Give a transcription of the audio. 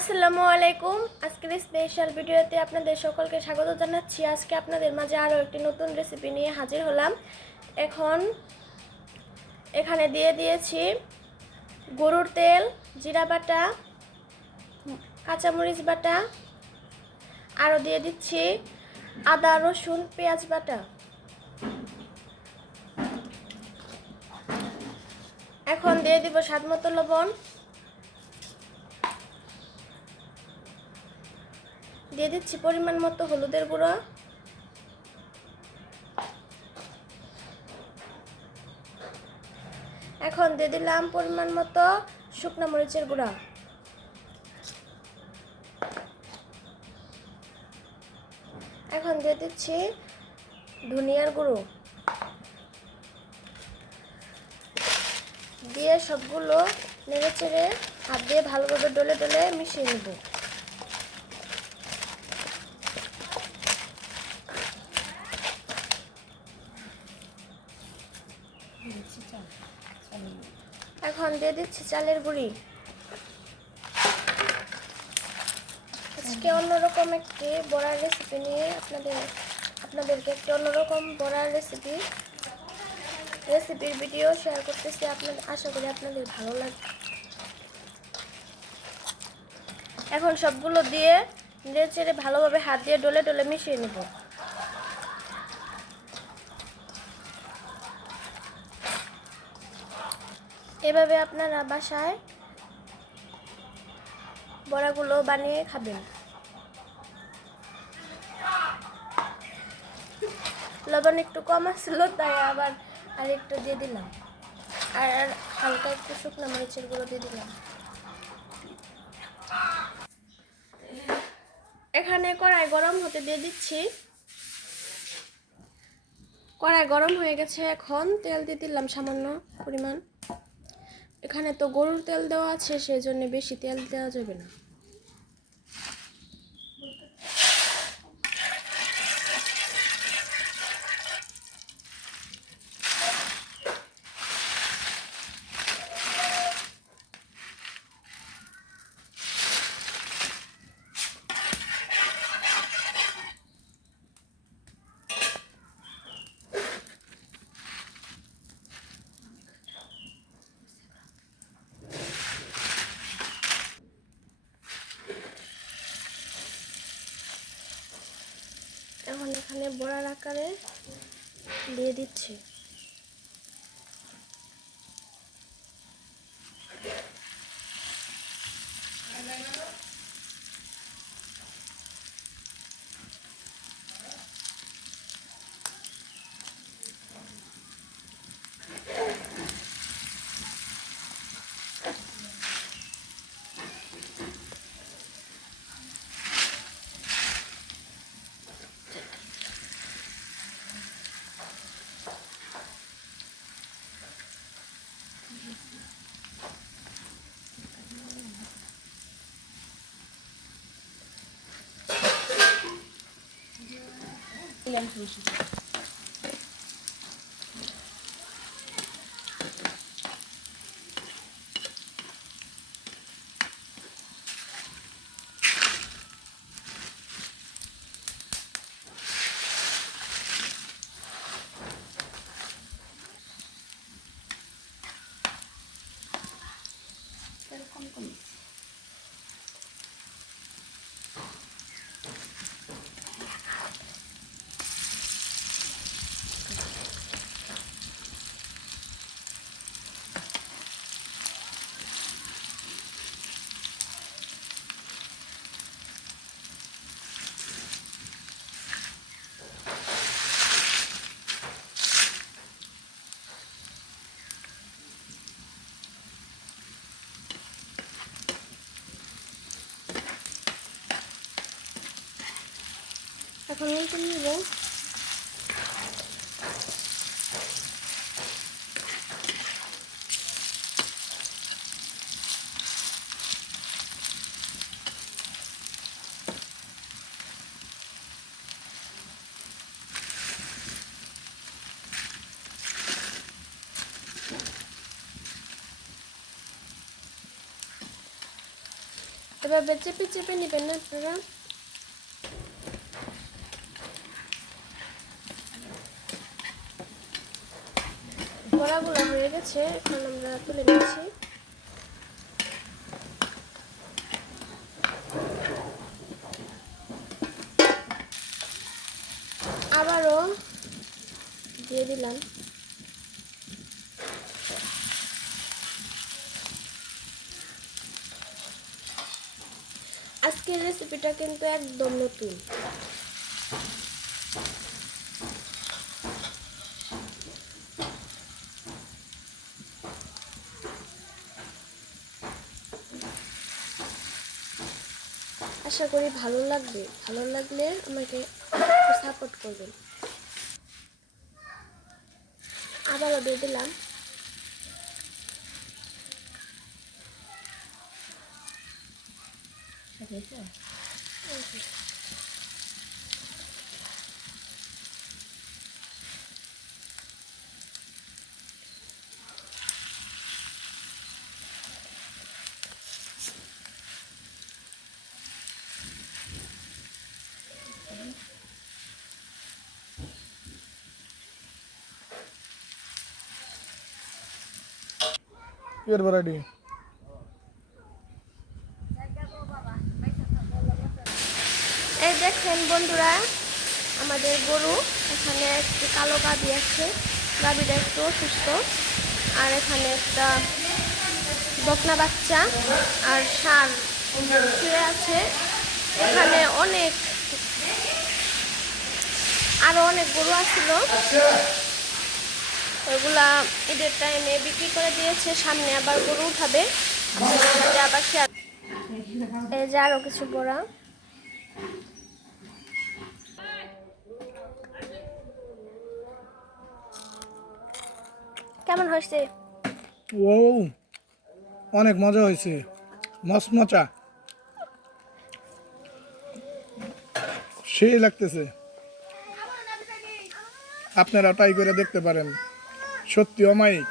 আসসালামু আলাইকুম। আজকের স্পেশাল ভিডিওতে আপনাদের সকলকে স্বাগত জানাচ্ছি। আজকে আপনাদের মাঝে আরও একটি নতুন রেসিপি নিয়ে হাজির হলাম। এখানে দিয়ে দিয়েছি গরুর তেল, জিরা বাটা, কাঁচামরিচ বাটা, আরও দিয়ে দিচ্ছি আদা, রসুন, পেঁয়াজ বাটা। এখন দিয়ে দিব স্বাদমতো লবণ, দিয়ে দিচ্ছি পরিমাণ মতো হলুদের গুঁড়ো, এখন দিয়ে দিলাম পরিমাণ মতো শুকনো মরিচের গুঁড়া, এখন দিয়ে দিচ্ছি ধনিয়ার গুঁড়ো, দিয়ে সবগুলো নেড়ে চেড়ে হাত দিয়ে ভালোভাবে ডলে ডলে মিশিয়ে নেব। এখন দিয়ে দিচ্ছি চালের গুঁড়ি। আজকে অন্যরকম একটি বড়ার রেসিপি নিয়ে আপনাদেরকে একটি অন্যরকম বড়ার রেসিপির ভিডিও শেয়ার করতেছি। আশা করি আপনাদের ভালো লাগবে। এখন সবগুলো দিয়ে নেড়ে চেড়ে ভালোভাবে হাত দিয়ে ডলে ডলে মিশিয়ে নেব। এভাবে আপনারা বাসায় বড়াগুলো বানিয়ে খাবেন। লবণ একটু কম আসছিল, তাই আবার একটু দিয়ে দিলাম, আর হালকা একটু শুকনো মরিচের গুঁড়ো দিয়ে দিলাম। এখানে কড়াই গরম হতে দিয়ে দিচ্ছি। কড়াই গরম হয়ে গেছে, এখন তেল দিয়ে দিলাম সামান্য পরিমাণ। এখানে তো গরুর তেল দেওয়া আছে, সেই জন্য বেশি তেল দেওয়া যাবে না। এখন এখানে বড়ার আকারে দিয়ে দিচ্ছি। এখন উল্টে নেব। এভাবে চেপে চেপে নেবেন না আপনারা। বড়াগুলো হয়ে গেছে, এখন আমরা তুলে নিচ্ছি। আবারও দিয়ে দিলাম। আজকের রেসিপিটা কিন্তু একদম নতুন। আশা করি ভালো লাগবে। ভালো লাগলে আমাকে সাপোর্ট করবেন। আবারও দিয়ে দিলাম। এর ভ্যারাইটি এই দেখেন বন্ধুরা, আমাদের গরু, এখানে একটি কালো গাভী আছে, গাভীটা একটু অসুস্থ, আর এখানে একটা বকনা বাচ্চা আর ষাঁড় শুয়ে আছে। এখানে আরো অনেক গরু আসছিল, ওইগুলা ঈদের টাইমে বিক্রি করে দিয়েছে। সামনে আবার গরু উঠাবে, আপনাদের সাথে আবার শেয়ার। এই যে আরো কিছু বড়া। কেমন হয়েছে? ও অনেক মজা হয়েছে, মচমচা, সেই লাগতেছে। আপনারা ট্রাই করে দেখতে পারেন, সত্যি অমায়িক।